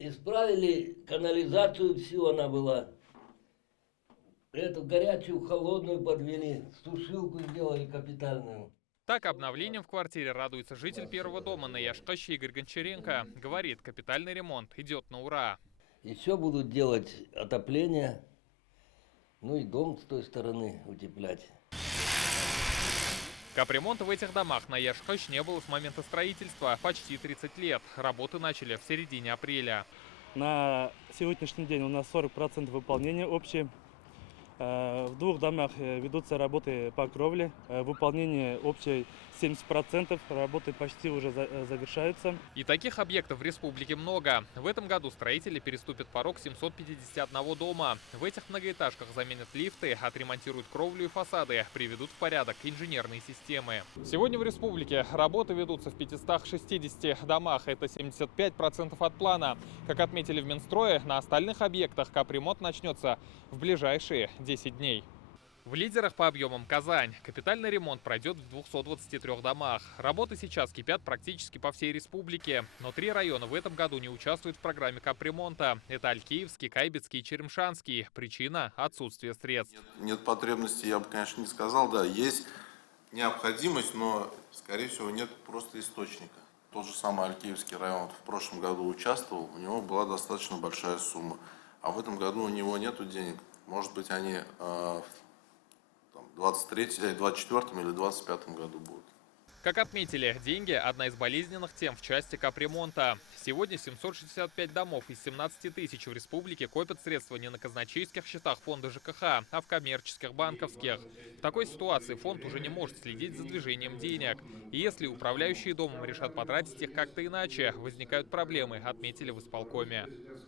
Исправили канализацию, всю она была. Эту горячую, холодную подвели, сушилку сделали капитальную. Так обновлением в квартире радуется житель первого дома на Яшкаще Игорь Гончаренко. Говорит, капитальный ремонт идет на ура. Еще будут делать отопление, ну и дом с той стороны утеплять. Капремонта в этих домах на Яшкаще не было с момента строительства почти 30 лет. Работы начали в середине апреля. На сегодняшний день у нас 40% выполнения общее. В двух домах ведутся работы по кровле. Выполнение общее 70%. Работы почти уже завершаются. И таких объектов в республике много. В этом году строители переступят порог 751 дома. В этих многоэтажках заменят лифты, отремонтируют кровлю и фасады, приведут в порядок инженерные системы. Сегодня в республике работы ведутся в 560 домах. Это 75% от плана. Как отметили в Минстрое, на остальных объектах капремонт начнется в ближайшие 10 дней. В лидерах по объемам Казань. Капитальный ремонт пройдет в 223 домах. Работы сейчас кипят практически по всей республике. Но 3 района в этом году не участвуют в программе капремонта. Это Алькеевский, Кайбицкий и Черемшанский. Причина – отсутствие средств. Нет потребности, я бы, конечно, не сказал. Да, есть необходимость, но, скорее всего, нет просто источника. Тот же самый Алькеевский район в прошлом году участвовал, у него была достаточно большая сумма. А в этом году у него нет денег. Может быть, они в 24 или 25 году будут. Как отметили, деньги – одна из болезненных тем в части капремонта. Сегодня 765 домов из 17 тысяч в республике копят средства не на казначейских счетах фонда ЖКХ, а в коммерческих, банковских. В такой ситуации фонд уже не может следить за движением денег. И если управляющие домом решат потратить их как-то иначе, возникают проблемы, отметили в исполкоме.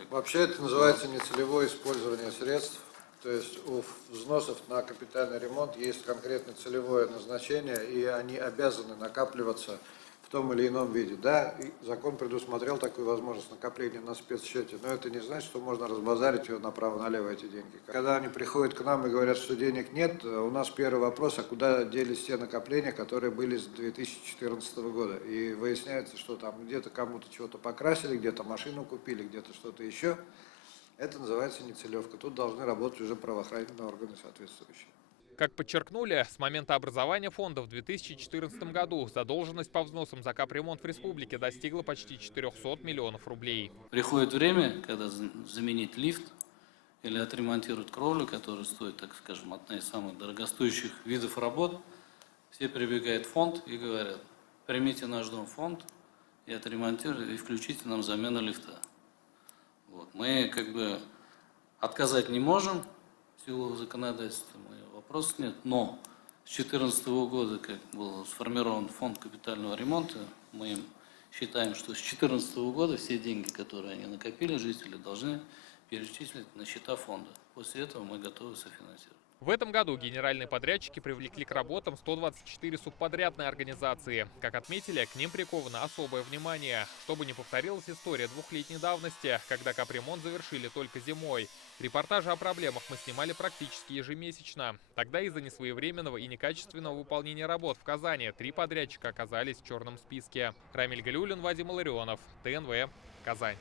Вообще это называется нецелевое использование средств. То есть у взносов на капитальный ремонт есть конкретное целевое назначение, и они обязаны накапливаться в том или ином виде. Да, и закон предусмотрел такую возможность накопления на спецсчете, но это не значит, что можно разбазарить его направо-налево, эти деньги. Когда они приходят к нам и говорят, что денег нет, у нас первый вопрос, а куда делись те накопления, которые были с 2014 года. И выясняется, что там где-то кому-то чего-то покрасили, где-то машину купили, где-то что-то еще. Это называется нецелевка. Тут должны работать уже правоохранительные органы соответствующие. Как подчеркнули, с момента образования фонда в 2014 году задолженность по взносам за капремонт в республике достигла почти 400 миллионов рублей. Приходит время, когда заменить лифт или отремонтировать кровлю, которая стоит, так скажем, одна из самых дорогостоящих видов работ, все прибегают в фонд и говорят: примите наш дом в фонд и отремонтируйте, и включите нам замену лифта. Вот. Мы как бы отказать не можем в силу законодательства, вопросов нет, но с 2014 года, как был сформирован фонд капитального ремонта, мы считаем, что с 2014 года все деньги, которые они накопили, жители должны перечислить на счета фонда. После этого мы готовы софинансировать. В этом году генеральные подрядчики привлекли к работам 124 субподрядные организации. Как отметили, к ним приковано особое внимание, чтобы не повторилась история двухлетней давности, когда капремонт завершили только зимой. Репортажи о проблемах мы снимали практически ежемесячно. Тогда из-за несвоевременного и некачественного выполнения работ в Казани 3 подрядчика оказались в черном списке. Рамиль Галиуллин, Вадим Илларионов, ТНВ, Казань.